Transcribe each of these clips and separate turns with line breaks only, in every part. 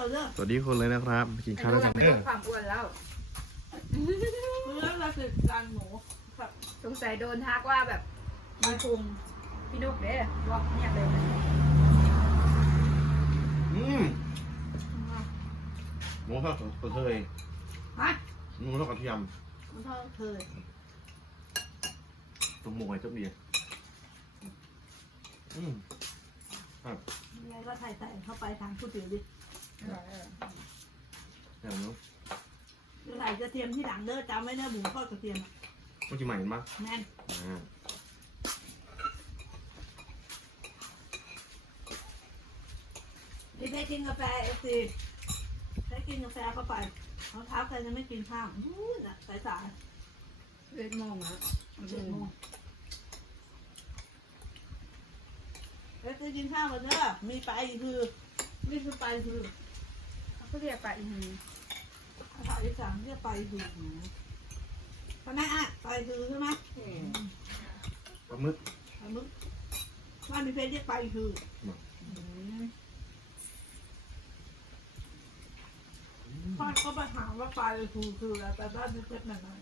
เอาเด้อ
สวัสดีคนเลยนะครับไปกิน
อา
ข้าว
ยุ
ด้วย
เรา
กัน
ไม่
เด้
ล
อ
ดความอ้วนแล้ว
เรื่องเราติดจานหมูครับ
สงสัยโดนทักว่าแบบมีพุงพี่นุกเด้บอกเนี่ยเลยนะ
อืมหมูทอดกระเทย
ฮะ
หมูทอดกระเทียม
มันเท่าเคย
ตรงหมวยเจ้าเบียร์อืม
ยายก็ใส่ใส่เข้าไปทางผู้ถือดิ
แบบนี้
ใส่กระเทียมที่หลังเด้อจำไว้เด้อหมูทอดกระเทียม
มันจะใหม่มาก
แน่น
อ่า
พี่เพชรกินกาแฟเอฟซีเพชรกินกาแฟเข้าไปเช้าเช้าใครจะไม่กินข้าวนู่นอะสายสาย
เอ็ดโมงอะ
เจ็ดโมงเพชรจะกินข้าวกันเด้อมีไปคือนี่คือไปคือ
เขาก็เรียกไปอีกที
ภาษาอีสานเรียกไปคือหมูเพราะนั่นอะไปคือใช่ไหม
ปลาหมึก
ไปมึงบ้านมีเพชรเรียกไปคือบ้านก็มาถามว่าปลาทูคืออะไรแต่บ้านไม่เป็นแบบนั้น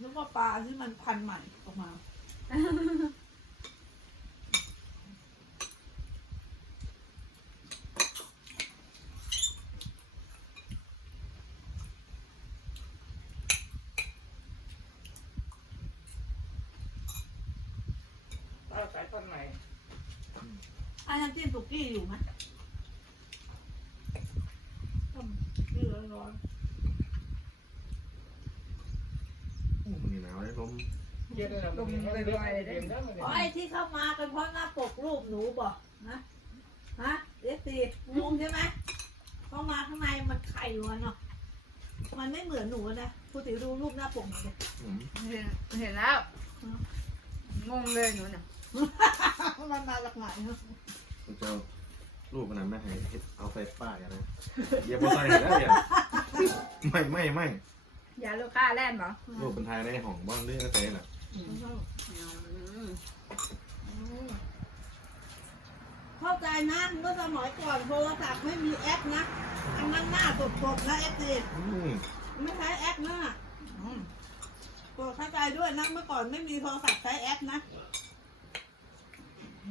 นึกว่าปลาที่มันพันธุ์ใหม่ออกมา
ป้าขายตอนไหน
อันน้ำจิ้มสุกี้อยู่ไหมต้มนี่ร้อน
โอ้มันนี่หนาวเลยลม
เย็นแล้วมันไม่ได้เย็นแล้วมัน
ๆอ๋อไอ้ที่เข้ามาเป็นเพราะหน้าปกรูปหนูบอกนะฮะเอฟซีงงใช่ไหมเข้ามาข้างในมันไข่ล้วนเนาะมันไม่เหมือนหนูนะคุณติ๋วดูรูปหน้าปกหน่อยดิ
อืม
เห็นเห็นแล้วงงเลยหนูน่ะ
มันมาจากไหนเนาะ
มันจะรูปมันนั้นไม่ให้เฮ็ดเอาใส่ป้ายอะนะเดี๋ยวพอใส่แล้วเดี๋ยวไม่ไม่ไม่
ยาลูกค้าแล่นเหรอ
รูปเป็นไทยในห้องบ้านเรื่องอะไรน่ะ
เข้าใจนะเมื่อสมัยก่อนโทรศัพท์ไม่มีแอปนะอันนั้นหน้าสดๆนะเอฟซี
อืม
ไม่ใช้แอปนะโปรดเข้าใจด้วยนะเมื่อก่อนไม่มีโทรศัพท์ใช้แอปนะ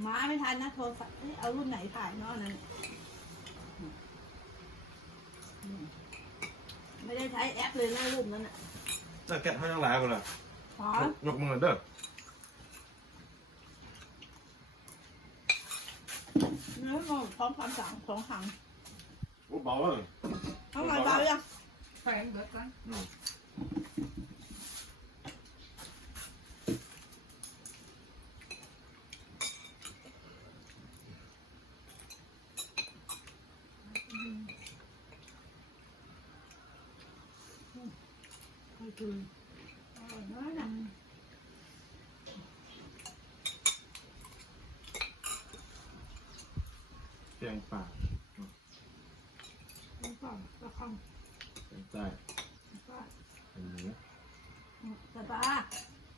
มาไม่ทันนะโทรศัพท์เอ๊ะเอารุ่นไหนถ่ายเนาะอันนั้นอืมไม่ได้ใช้แอปเลยนะรูปนั้นอะ
น่าแกะให้ทั้งหลายกันเลย
ขอย
กมือเด้อ
เนื้อหมูพร้อมความสั่งสองขัง
โอ้เบาเลย
เข้ามาเบายัง
แฟนเบิร์ดกัน
อืม
ไม่คืออร่อยม
แกงป่า
ต้องฟังตะคัง
แกงใต้
ป้า
เป็นหมู
แต่ป้า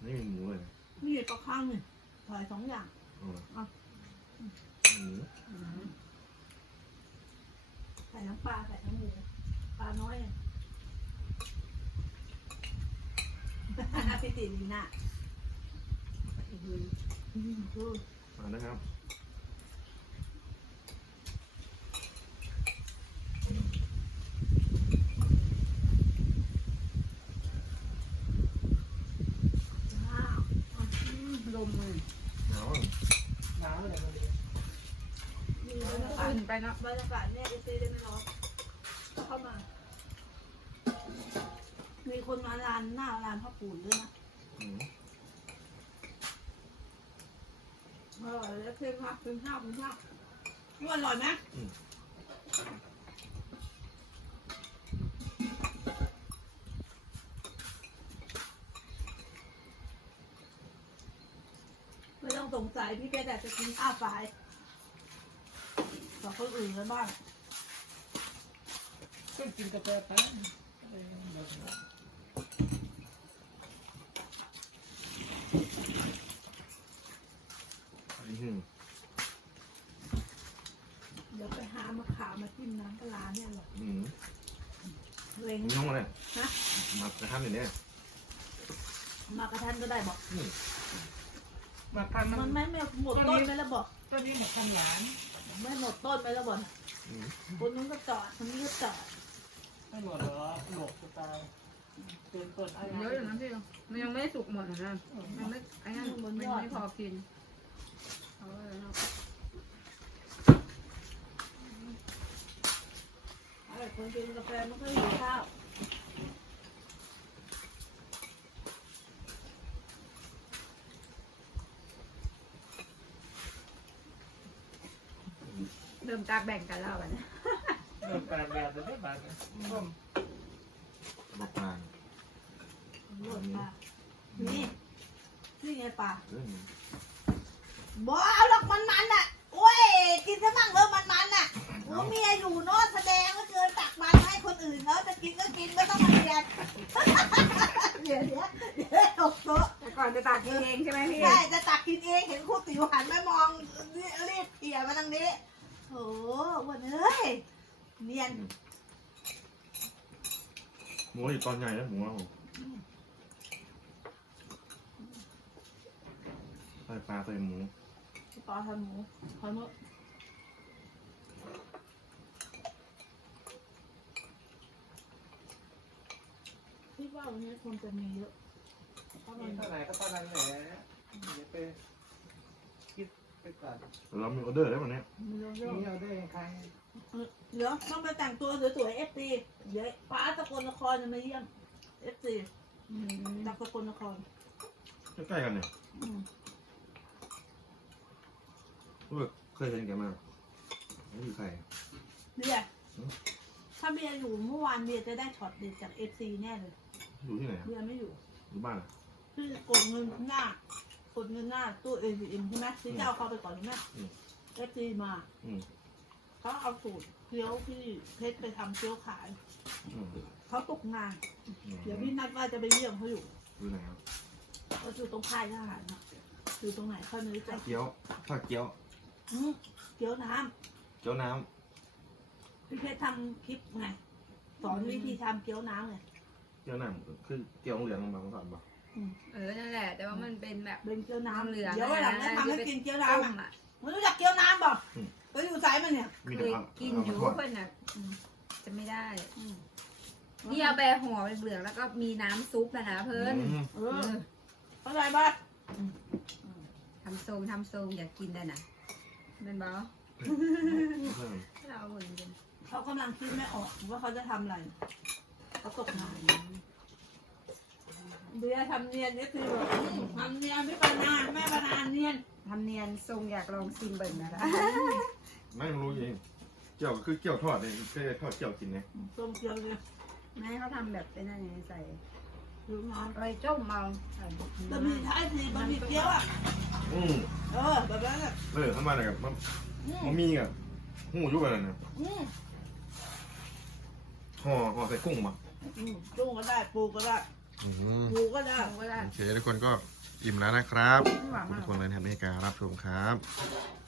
ไม่มีหมูเลย
มีตะคังนี่ถ่ายสองอย่าง
เอาละ
อะ
หมู
ใส่น้ำปลาใส่น้ำหมูปลาน้อยอะ พี่ตีดีน่ะอืมอืม
มานะครับ
ว้าว
ลมมือ
หนาวอะ
หนาวเลยมัน
มีบรรยากาศ
ขึ้นไปเนาะ
บรรยากาศเนี่ยเอซีได้ไหมเนาะเข้ามามี คนมาร้านหน้าร้านพ่อปู่ด้วยนะ
หมู
อร่อยแล้วเพื่อนมากเป็นข้าวเป็นข้าวนี่อร่อยไหมไม่ต้องสงสัยพี่เพชรอาจจะกินข้าวฝายกับคนอื่นกันบ้าง
ก็กินกาแฟไป
อืม
เดี๋ยวไปหามะขามมาจิ้มน้ำปลาร้าเนี่ยอร่อย
อืม
เล็ง
น้องอะไร
ฮะ
มากระทำอย่างเนี้ย
มากระทันก็ได้บอก
อืม
มาพันมั
มัน
น
ไม่ไม่หมดต้นไปแล้วบอก
ต้นนี้มาพันหลาน
ไม่หมดต้นไปแล้วบอก
อืม
คนนู้นก็จอดคนนี้ก็จอด
ไม่หมดหรอหลกจะตายเกินต้นอะไร
เยอะอย่างนั้นพี่มันยังไม่สุกหมดนะนะ มันไม่ไอ้นั่นมันไม่พอกินเอาเลยเนาะ
อะไรคนกินกาแฟมันก็หิวข้าว
เริ่มตากแบ่งกันแล้วแบบนี้
เริ่มแปดแบบจะได้บาทต้ม
บอกนาง
หมดปลานี่นี่ไงปลา
เรื่อง
บอเอาหรอกมันมันอะโอ้ยกินซะมั่งเออมันมันอะหัวเมียอยู่โน้ตแสดงว่าเกินตักมันให้คนอื่นแล้วจะกินก็กินไม่ต้องมาเรียนเดี๋ยวเดี๋ยวเดี๋ยวตกโต๊ะ
แต่ก่อนจะตากกินเองใช่ไหมพี่
ใช่จะตักกินเองเห็นครูติ๋วหันไปมอง รีบเขี่ยมาทางนี้โอ้วันเอ้ยเนียน
หมูอยู่ตอนใหญ่นะหมูอะผมใส่ปลาใส่หมู
ปลาทำหมูขอโทษคิดว่าวันนี้คนจะมีเยอะเพราะมั
มี
น
เท่าไหร่ก็เท่านั้นแหละเดี๋ยวไปคิด ไปก่อน
เรามีออเดอร์แล้ววันเนี้ย
มีเยอะ
นี่เราได้ยังไง
ๆเดี๋ยวต้องไปแต่งตัวสวยๆเอฟซีเดี๋ยวป้าสกลนครจะมาเยี่ยมเอฟซีจากสกลนคร
ใกล้ๆกันเนี่ย
อืม
รู้สึกเคยเห็นแกมาไม่มีใคร
เบียร์ถ้าเบียร์อยู่เมื่อวานเบียร์จะได้ช็อตเด็ดจากเอฟซีแน่เลย
อยู่ที่ไหนอะ
เบียร์ไม่อยู่
อยู่บ้านอะ
คือกดเงินหน้า กดเงินหน้าตู้ ATM ใช่ไหมที่เจ้าเข้าไปก่อนใช่ไหม
อืม
เอฟซีมา
อืม
เขาเอาสูตรเกี๊ยวที่เพชรไปทำเกี๊ยวขาย
อืม
เขาตกงาน
อืม
เดี๋ยวพี่นัดว่าจะไปเยี่ยมเขาอยู่
อยู่ไหนครับ
เขาอยู่ตรงค่ายทหารนะอยู่ตรงไหนเขาไม่รู้จัก
เกี๊ยวถ้าเกี๊ยว
อืมเกี๊ยวน้
เกี๊ยวน้ำ
พี่เพชรทำคลิปไงสอนวิธีทำเกี๊ยวน้ำไงำ
เกี๊ยวน้ำคือเกี๊ยวเหลืองบางสอนปะ
เออนั่น แหละแต่ว่ามันเป็นแบบ
เป็นเกี๊ยวน้ำ
เหลือง
เดี๋ยววันหลังจะทำให้กินเกี๊ยวน้ำ
ต้
อะ
มอะ
ไม่รู้จักเกี๊ยวน้ำป่ะไปอยู่สายมันเนี่ย
มี
เค
แต่
ย
เอา
กิน
เอา
อยู่
มาทอด
เพื่อนอะอืมจะไม่ได้
อืม
นี่เอาไปห่อเป็นเหลืองแล้วก็มีน้ำซุปนะนะเพิ่น
อืม
เอ
เอ
อ
อ
เข้าใจป่ะ
ทำทรงทำทรงอยากกินได้นะเป็นบอ
เพิ่ม
เราเหมือนกัน
เขากำลังคิดไม่ออกว่าเขาจะทำอะไรเขาตกงาน เบียร์ทำเนียนนี่คือแบบอืมทำเนียนพี่ปานาแม่ปานาเนียน
ทำเนียนทรงอยากลองชิมเบิ่งนะคะ
ไม่รู้เองเกี๊ยวคือเกี๊ยวทอดเนี่ยเคยทอดเกี๊ยวกินไง
ต้มเกี๊ยวเลย
แม่เขาทำแบบเป็นอะไรใส่
ดูน้
อะไรจ้มเอาใส่ำ
บะหมี่ท้ายสีบะหมี่เกี๊ยวอะ
อืม
เออแบบนั้นอะ
เออเข้ามาเลยกับมัน
อืม
มันมีกับหูยุบอะไรนะ
อืม
ห่อห่อใส่กุ้งมา
อืมจุ้งก็ได้ปูก็ได้
อืม
ปูก็ได้
เอาก็ได้
โอเคทุกคนก็อิ่มแล้วนะครับ
หวาน
ขอบ
มา
คุ
ก
ณทุกคนเลยนะครับในการรับชมครับ
อ